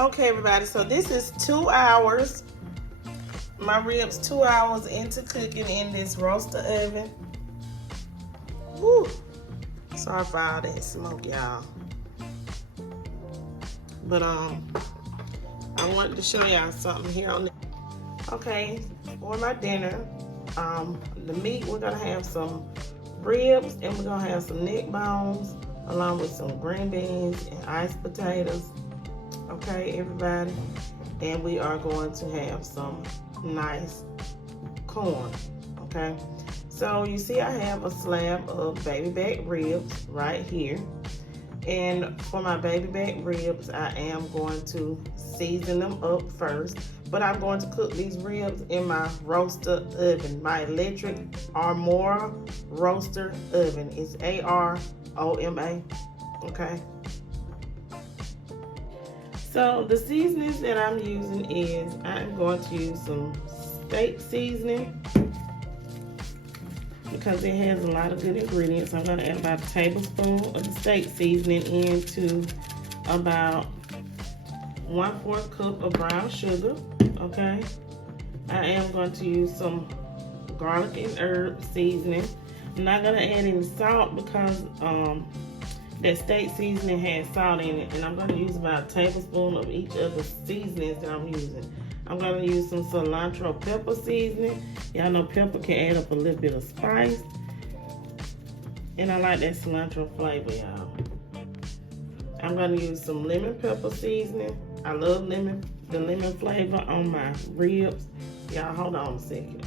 Okay, everybody, so this is 2 hours. My ribs 2 hours into cooking in this roaster oven. Woo! Sorry for all that smoke, y'all. But I wanted to show y'all something here on the. Okay, for my dinner, the meat, we're gonna have some ribs and we're gonna have some neck bones along with some green beans and iced potatoes. Okay, everybody, and we are going to have some nice corn. Okay, so you see I have a slab of baby back ribs right here, and for my baby back ribs I am going to season them up first, but I'm going to cook these ribs in my roaster oven, my electric Aroma Roaster Oven. It's AROMA. Okay, so the seasonings that I'm using is I'm going to use some steak seasoning because it has a lot of good ingredients. I'm going to add about a tablespoon of the steak seasoning into about 1/4 cup of brown sugar. Okay, I am going to use some garlic and herb seasoning. I'm not going to add any salt because that steak seasoning has salt in it, and I'm going to use about a tablespoon of each of the seasonings that I'm using. I'm going to use some cilantro pepper seasoning. Y'all know pepper can add up a little bit of spice, and I like that cilantro flavor, y'all. I'm going to use some lemon pepper seasoning. I love the lemon flavor on my ribs. Y'all, hold on a second.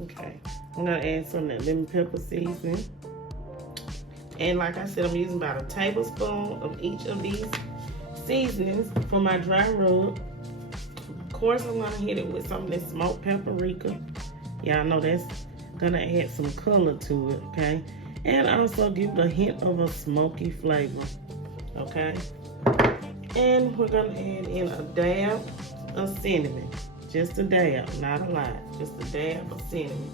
Okay, I'm going to add some of that lemon pepper seasoning. And like I said, I'm using about a tablespoon of each of these seasonings for my dry rub. Of course, I'm gonna hit it with some of this smoked paprika. Y'all know that's gonna add some color to it, okay? And also give it a hint of a smoky flavor, okay? And we're gonna add in a dab of cinnamon. Just a dab, not a lot. Just a dab of cinnamon,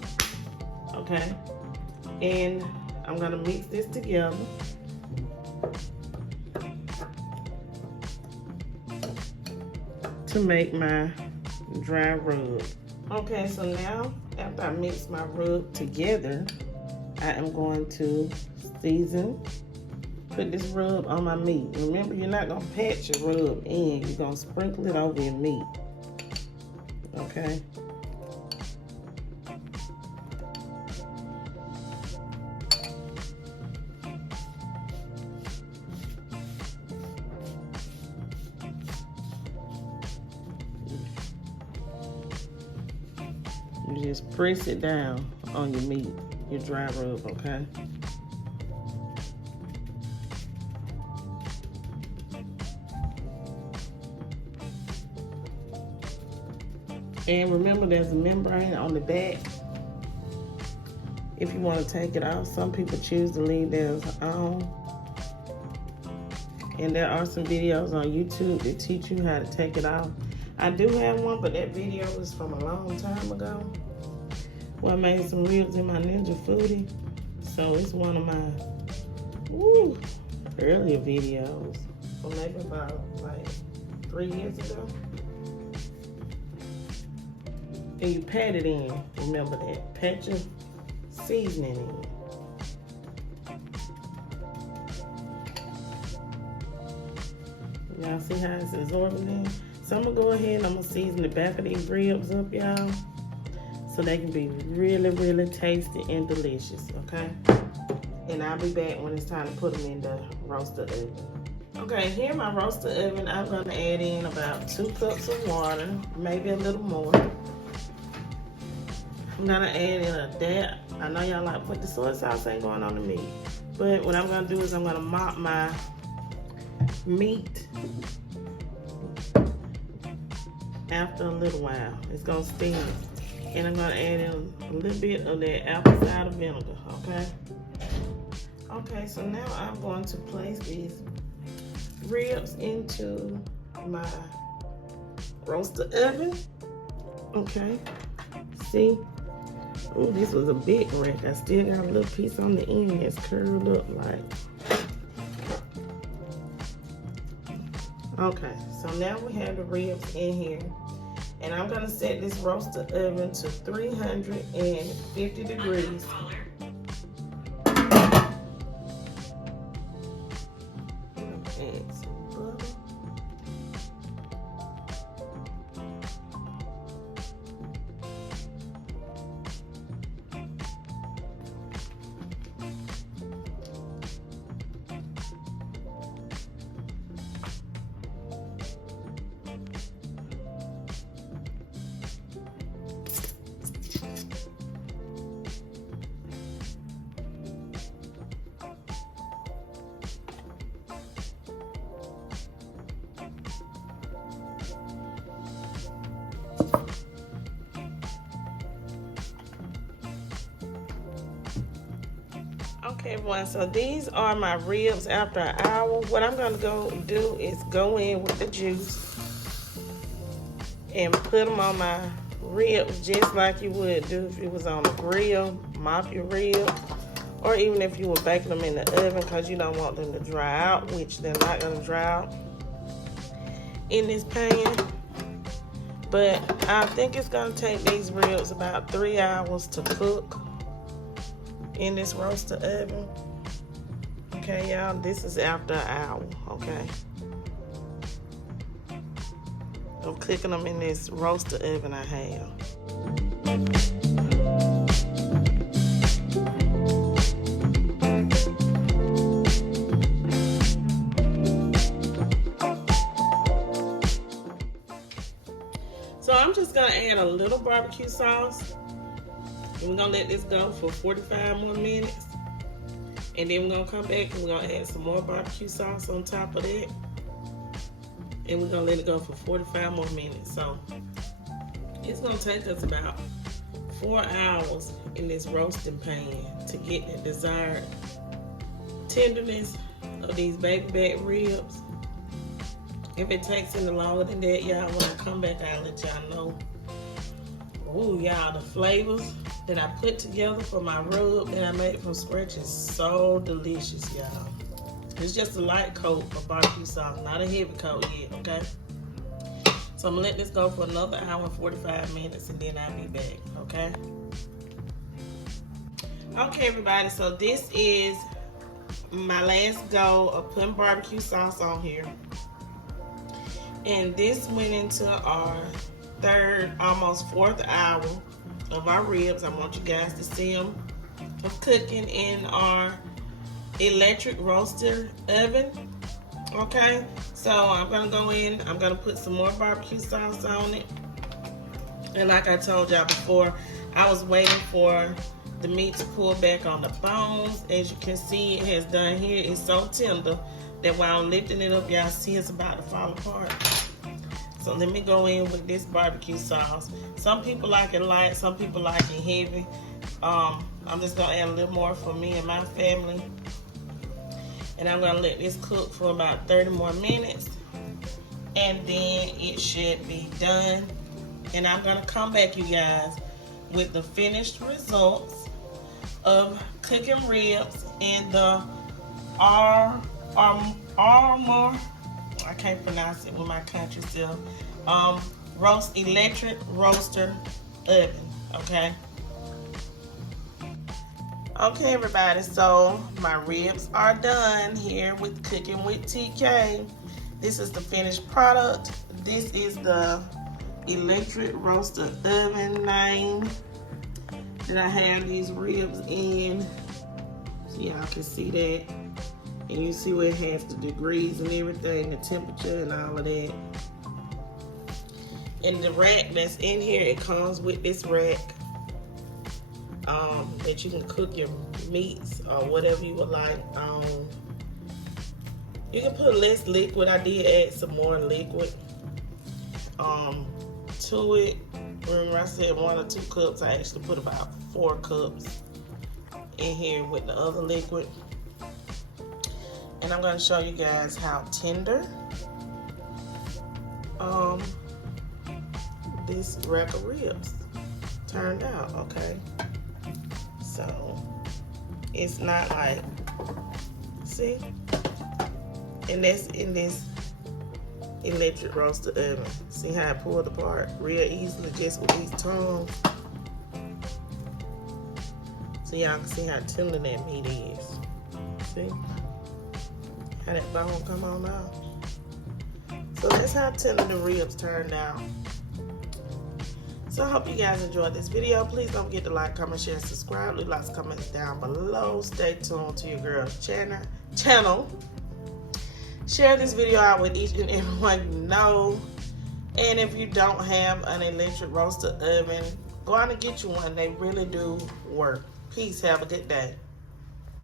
okay? And I'm gonna mix this together. To make my dry rub. Okay, so now after I mix my rub together, I am going to put this rub on my meat. Remember, you're not gonna pat your rub in, you're gonna sprinkle it over your meat. Okay. You just press it down on your meat, your dry rub, okay? And remember, there's a membrane on the back. If you want to take it off, some people choose to leave theirs on. And there are some videos on YouTube that teach you how to take it off. I do have one, but that video was from a long time ago. Well, I made some ribs in my Ninja Foodie. So it's one of my earlier videos. Or maybe about like 3 years ago. And you pat it in. Remember that. Pat your seasoning in. Y'all see how it's absorbing in? So I'm gonna go ahead and I'm gonna season the back of these ribs up, y'all, so they can be really, really tasty and delicious, okay? And I'll be back when it's time to put them in the roaster oven. Okay, here in my roaster oven, I'm gonna add in about 2 cups of water, maybe a little more. I'm gonna add in a dab. I know y'all like, but the soy sauce ain't going on the meat. But what I'm gonna do is I'm gonna mop my meat. After a little while, it's gonna steam, and I'm gonna add in a little bit of that apple cider vinegar. Okay, so now I'm going to place these ribs into my roaster oven. Okay, see, oh, this was a big rack. I still got a little piece on the end that's curled up like. Okay, so now we have the ribs in here. And I'm gonna set this roaster oven to 350 degrees. Add some butter. Okay, everyone, so these are my ribs after an hour. What I'm gonna go do is go in with the juice and put them on my ribs just like you would do if you was on a grill. Mop your ribs, or even if you were baking them in the oven, because you don't want them to dry out, which they're not gonna dry out in this pan. But I think it's gonna take these ribs about 3 hours to cook in this roaster oven. Okay, y'all, this is after an hour, okay? I'm cooking them in this roaster oven I have. So I'm just gonna add a little barbecue sauce. And we're gonna let this go for 45 more minutes. And then we're gonna come back and we're gonna add some more barbecue sauce on top of that. And we're gonna let it go for 45 more minutes. So it's gonna take us about 4 hours in this roasting pan to get the desired tenderness of these baby back ribs. If it takes any longer than that, y'all, when I come back, I'll let y'all know. Ooh, y'all, the flavors that I put together for my rub that I made from scratch is so delicious, y'all. It's just a light coat of barbecue sauce, not a heavy coat yet, okay? So I'm gonna let this go for another hour and 45 minutes and then I'll be back, okay? Okay, everybody, so this is my last go of putting barbecue sauce on here. And this went into our third, almost fourth hour of our ribs. I want you guys to see them cooking in our electric roaster oven. Okay, so I'm gonna go in, I'm gonna put some more barbecue sauce on it. And like I told y'all before, I was waiting for the meat to pull back on the bones. As you can see, it has done here. It's so tender that while I'm lifting it up, y'all see it's about to fall apart. So let me go in with this barbecue sauce. Some people like it light, some people like it heavy. I'm just gonna add a little more for me and my family. And I'm gonna let this cook for about 30 more minutes. And then it should be done. And I'm gonna come back, you guys, with the finished results of cooking ribs in the Aroma, I can't pronounce it with my country self, electric roaster oven, okay? Okay, everybody, so my ribs are done here with Cooking with TK. This is the finished product. This is the electric roaster oven name that I have these ribs in. So y'all can see that. And you see where it has the degrees and everything, the temperature and all of that. And the rack that's in here, it comes with this rack that you can cook your meats or whatever you would like. You can put less liquid. I did add some more liquid to it. Remember I said 1 or 2 cups. I actually put about 4 cups in here with the other liquid. And I'm going to show you guys how tender this rack of ribs turned out, okay? So it's not like, see? And that's in this Electric Roaster Oven. See how it pulled apart real easily just with these tongs. So y'all can see how tender that meat is. See how that bone come on out. So that's how tender the ribs turned out. So I hope you guys enjoyed this video. Please don't forget to like, comment, share, and subscribe. Leave lots of comments down below. Stay tuned to your girl's channel. Share this video out with each and everyone you know. And if you don't have an electric roaster oven, go out and get you one. They really do work. Peace. Have a good day.